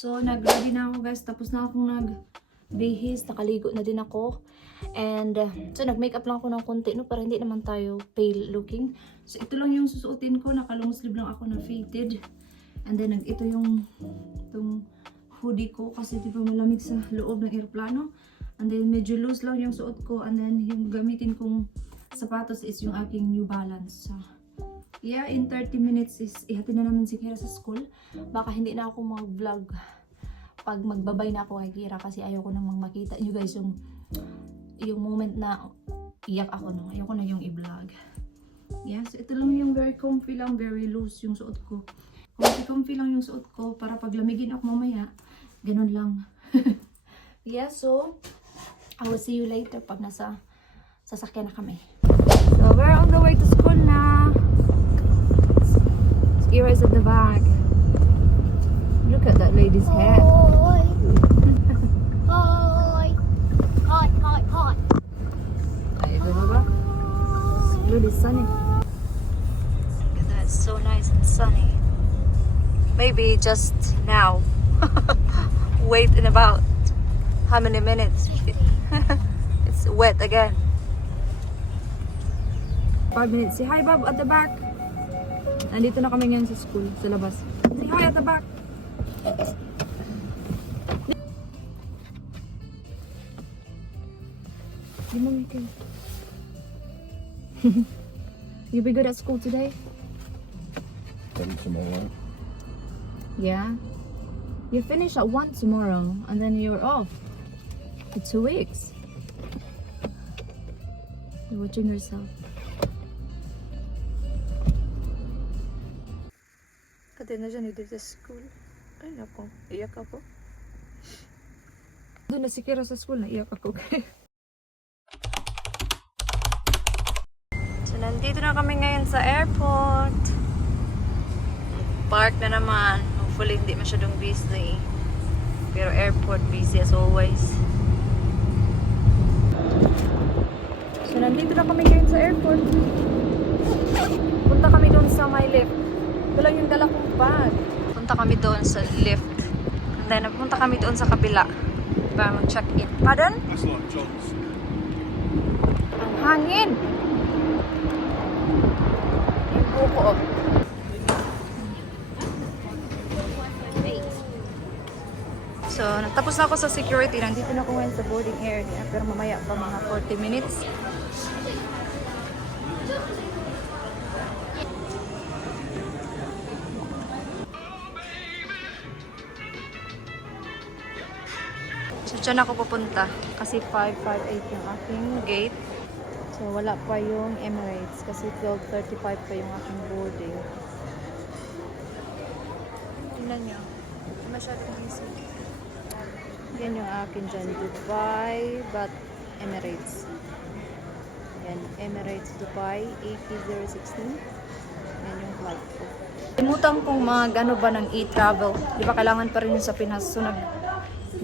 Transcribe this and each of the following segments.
So, nag-ready na ako guys. Tapos na akong nagbihis. Nakaligo na din ako. And, so nag-makeup lang ako ng konti, no? Para hindi naman tayo pale looking. So, ito lang yung susuotin ko. Naka-long sleeve lang ako na faded. And then, ito yung itong hoodie ko. Kasi di ba malamig sa loob ng aeroplano. And then, medyo loose lang yung suot ko. And then, yung gamitin kong sapatos is yung aking New Balance. So, yeah, in 30 minutes is ihatid na namin si Kira sa school. Baka hindi na ako mag-vlog pag magbabay na ako kay Kira kasi ayoko namang makita nyo guys yung moment na iyak ako, no. Ayoko na yung i-vlog. Yeah, so ito lang yung very comfy lang, very loose yung suot ko. Comfy lang yung suot ko para pag lamigin ako mamaya, ganun lang. Yeah, so I will see you later pag nasa sasakyan na kami. So we're on the way to school na. Kira is at the back. Look at that lady's hair. Hi. Hi. Hi. Hi. Hi. Ay, ito ba? It's really sunny. Look at that, it's so nice and sunny. Maybe just now. Wait in about how many minutes? It's wet again. 5 minutes. Say hi, Bob, at the back. Nandito na kami ngayon sa school, sa labas. Say hi at the back. Di mo mikir. You be good at school today? Study tomorrow. Yeah. You finish at 1 tomorrow and then you're off for 2 weeks. You're watching yourself. Kati na siya dito sa school. Ay nako, iyak ako. Doon na si Kira sa school, naiyak ako. So nandito na kami ngayon sa airport. Park na naman. Hopefully hindi masyadong busy. Pero airport busy as always. So nandito na kami ngayon sa airport. Punta kami doon sa my lift. Ito lang yung dala kong bag. Punta kami doon sa lift. And then punta kami doon sa kabila para mag-check-in. Pardon? That's like John's. Ang hangin! Yung buko. So, natapos na ako sa security. Nandito na ako ngayon sa boarding area. Pero mamaya pa mga 40 minutes. So, dyan ako pupunta. Kasi 5:58 yung aking gate. So, wala pa yung Emirates. Kasi 12:35 pa yung aking boarding. Tingnan nyo. Masyadong easy. Yan yung akin dyan. Dubai, but Emirates. Yan. Emirates, Dubai, 80016. Yan yung flight ko. Limutan kong mag-ano ba ng e-travel. Di ba kailangan pa rin yun sa Pinas. So,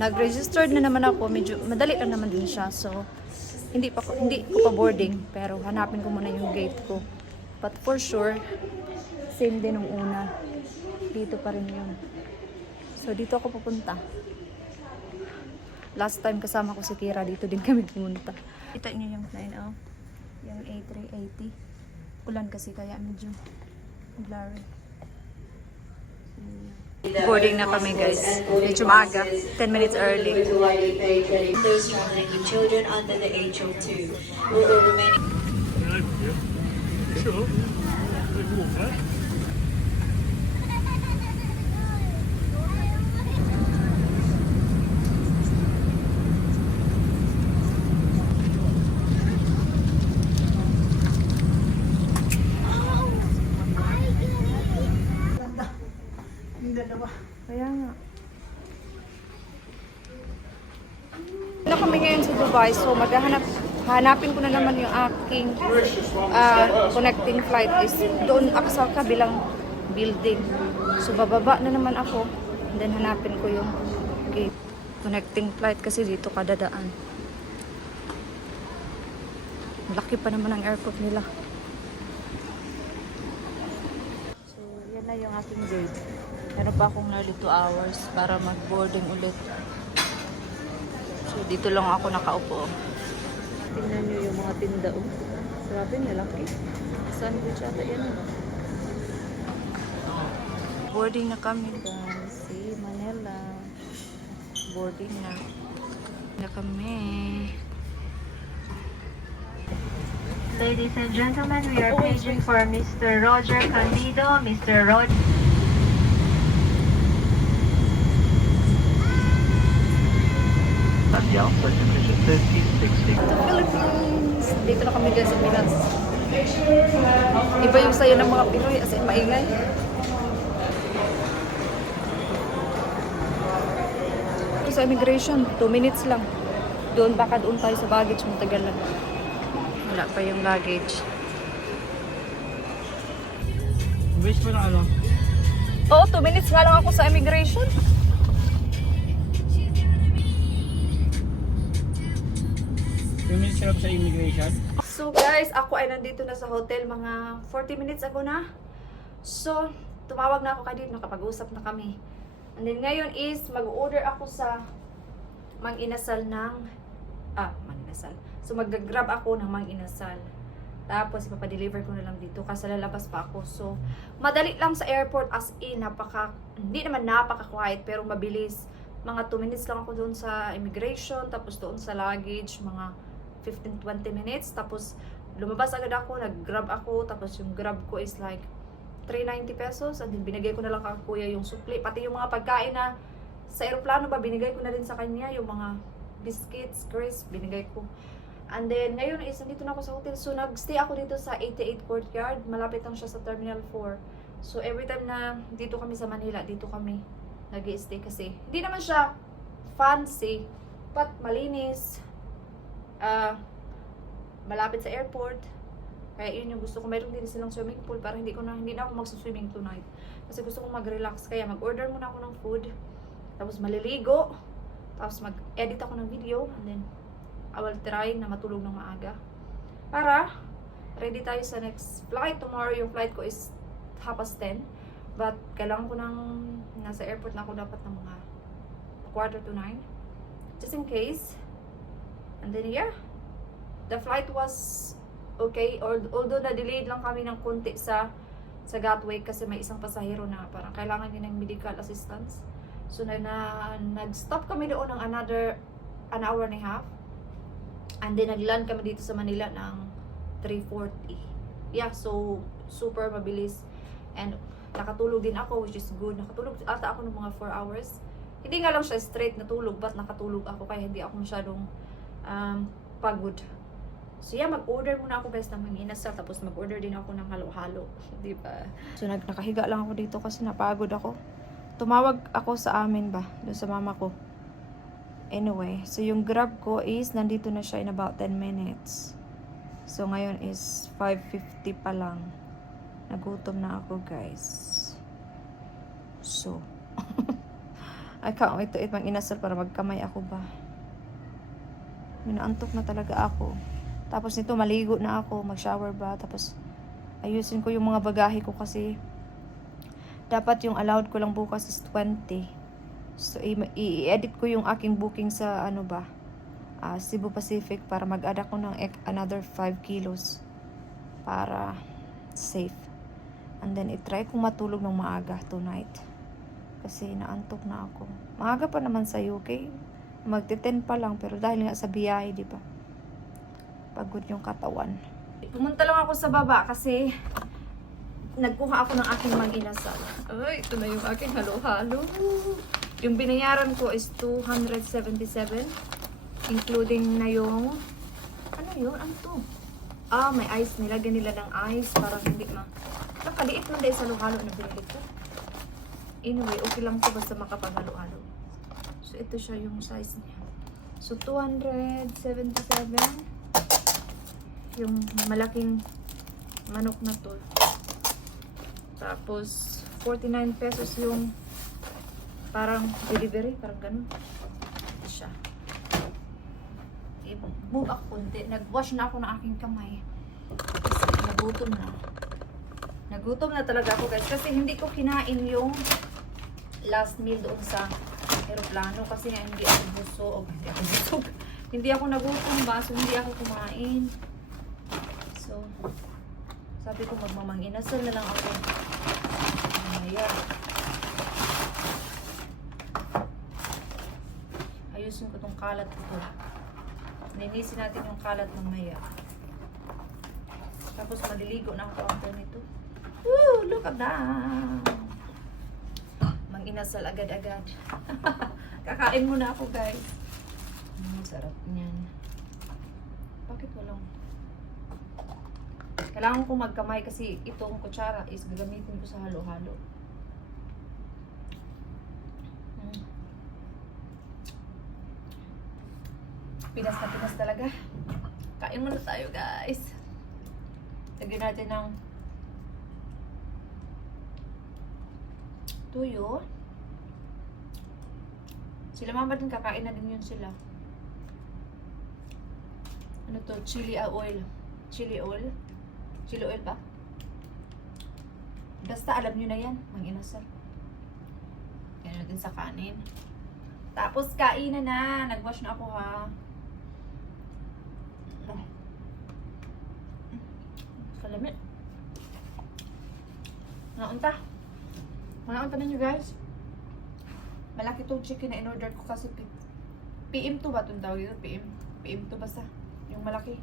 nag-registered na naman ako. Medyo madali lang naman din siya. So, hindi ko pa boarding. Pero hanapin ko muna yung gate ko. But for sure, same din nung una. Dito pa rin yun. So, dito ako pupunta. Last time kasama ko si Kira, dito din kami pumunta. Kita niyo yung plane, oh. Yung A380. Ulan kasi kaya medyo blurry. Boarding na kami guys. Medyo maaga. 10 minutes early. Those traveling with children under the age of 2 will remain. Sure. Kaya nga. Na kami ngayon sa Dubai, so hanapin ko na naman yung aking connecting flight is doon ako sa kabilang building. So bababa na naman ako, and then hanapin ko yung gate. Connecting flight kasi dito kadadaan. Laki pa naman ang airport nila. So yan na yung aking gate. Meron pa akong nearly 2 hours para mag-boarding ulit. So, dito lang ako nakaupo. Tingnan nyo yung mga tinda. Oh. Grabe, nalaki. Sandwich ata yan. Boarding na kami, guys. See, Manila. Boarding na. Na kami. Ladies and gentlemen, we are paging for Mr. Roger Candido, Mr. Roger. Philippines! Dito na kami guys sa Pinas. Iba yung sayo ng mga Pinoy as in maingay. Sa immigration, 2 minutes lang. Doon baka doon tayo sa baggage, matagal lang. Wala pa yung luggage. Wish mo na ano? Oo, 2 minutes nga lang ako sa immigration. Minutes lang sa immigration? So guys, ako ay nandito na sa hotel mga 40 minutes ago na. So, tumawag na ako kanina, nakapag-usap na kami. And then ngayon is mag-order ako sa Mang Inasal ng Mang Inasal. So mag-grab ako ng Mang Inasal. Tapos ipapadeliver ko na lang dito kasi lalabas pa ako. So madali lang sa airport as in hindi naman napaka-quiet pero mabilis. Mga 2 minutes lang ako doon sa immigration, tapos doon sa luggage mga 15-20 minutes. Tapos lumabas agad ako, nag-grab ako, tapos yung grab ko is like 390 pesos. And then binigay ko na lang kay kuya yung sukli. Pati yung mga pagkain na sa aeroplano ba, binigay ko na rin sa kanya. Yung mga biscuits, crisp, binigay ko. And then ngayon is nandito na ako sa hotel. So nagstay ako dito sa 88 Courtyard. Malapit lang siya sa Terminal 4. So every time na dito kami sa Manila, dito kami nag-i-stay kasi hindi naman siya fancy, but malinis. Malapit sa airport. Kaya yun yung gusto ko. Mayroon din silang swimming pool para hindi na ako magsuswimming tonight. Kasi gusto ko mag-relax. Kaya mag-order muna ako ng food. Tapos maliligo. Tapos mag-edit ako ng video. And then, I will try na matulog ng maaga. Para, ready tayo sa next flight. Tomorrow yung flight ko is 10:30. But, kailangan ko nasa airport na ako dapat ng mga 8:45. Just in case. And then, yeah. The flight was okay, although na-delayed lang kami ng konti sa Gatwick kasi may isang pasahero na parang kailangan niya ng medical assistance. So nag-stop kami doon ng an hour and a half. And then nag-land kami dito sa Manila ng 3:40. Yeah, so super mabilis. And nakatulog din ako, which is good. Nakatulog ata ako ng mga 4 hours. Hindi nga lang siya straight na tulog, but nakatulog ako kaya hindi ako masyadong pagod. So yeah, mag-order muna ako guys ng Mang Inasal, tapos mag-order din ako ng halo-halo, di ba? So nakahiga lang ako dito kasi napagod ako. Tumawag ako sa amin ba, doon sa mama ko. Anyway, so yung grab ko is nandito na siya in about 10 minutes. So ngayon is 5:50 pa lang. Nagutom na ako guys. So I can't wait to eat Mang Inasal para magkamay ako ba. Minaantok na talaga ako. Tapos nito maligo na ako, mag-shower ba, tapos ayusin ko yung mga bagahe ko kasi dapat yung allowed ko lang bukas is 20. So i-edit ko yung aking booking sa Cebu Pacific para mag-add ako ng another 5 kilos para safe. And then i-try kong matulog ng maaga tonight kasi naantok na ako. Maaga pa naman sa UK. Magti-10 pa lang pero dahil nga sa biyahe, di ba? Pagod yung katawan. Pumunta lang ako sa baba kasi nagkuha ako ng aking Mang Inasal. Ay, ito na yung aking halo-halo. Yung binayaran ko is 277 including na yung ano yun? Ano to? May ice. Nilagyan nila ng ice para hindi nakaliit man dahil sa halo-halo na binili ko. Anyway, okay lang to basta makapaghalo-halo. So, ito siya yung size niya. So, 277 yung malaking manok na to. Tapos 49 pesos yung parang delivery, parang ganun. Ito siya. I-move ako konti. Nag-wash na ako ng aking kamay. Kasi nagutom na. Nagutom na talaga ako guys. Kasi hindi ko kinain yung last meal doon sa aeroplano kasi nga hindi ako busog. Hindi ako nagutom ba? So, hindi ako kumain. So, sabi ko magmamang-inasal na lang ako. Mamaya. Ayusin ko tong kalat ko to. Linisin natin yung kalat mamaya. Tapos maliligo na ako after nito. Woo! Look at that! Mang-inasal agad-agad. Kakain muna ako, guys. Sarap niyan. Bakit walang? Kailangan ko magkamay kasi itong kutsara is gagamitin ko sa halo-halo. Pinas na pinas talaga. Kain muna tayo, guys. Lagyan natin ng tuyo. Sila mama din kakain na din yun sila. Ano to? Chili oil. Chili oil? Chili oil ba? Basta alam nyo na yan. Mang-inasal. Yan natin sa kanin. Tapos kain na. Nag-wash na ako ha. Kalamit. Naunta. Naunta na nyo guys. Malaki tong chicken na in-order ko kasi PM to ba itong tawag dito? PM to basta. Yung malaki.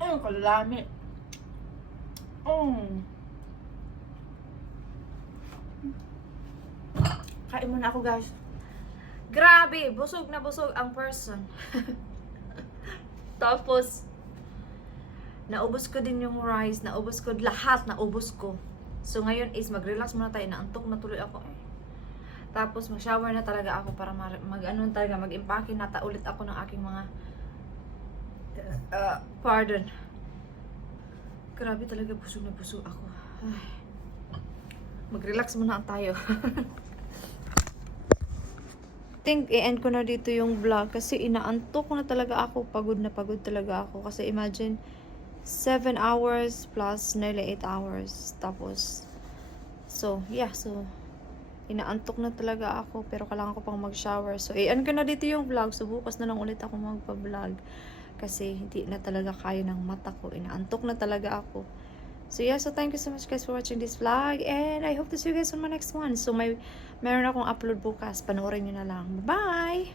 Ay, kalamit. Kain muna ako guys. Grabe, busog na busog ang person. Tapos, naubos ko din yung rice, naubos ko lahat, naubos ko. So ngayon is mag-relax muna tayo, naantok na tuloy ako eh. Tapos mag-shower na talaga ako para mag-impake na ulit ako ng aking mga pardon. Grabe talaga, busog na busog ako. Ay. Mag-relax muna tayo. Think i-end ko na dito yung vlog kasi inaantok na talaga ako, pagod na pagod talaga ako kasi imagine 7 hours plus nearly 8 hours tapos so inaantok na talaga ako pero kailangan ko pang mag-shower so i-end ko na dito yung vlog so bukas na lang ulit ako magpa-vlog kasi hindi na talaga kaya ng mata ko, inaantok na talaga ako. So yeah, so thank you so much guys for watching this vlog and I hope to see you guys on my next one. So meron akong upload bukas, panoorin nyo na lang. Bye!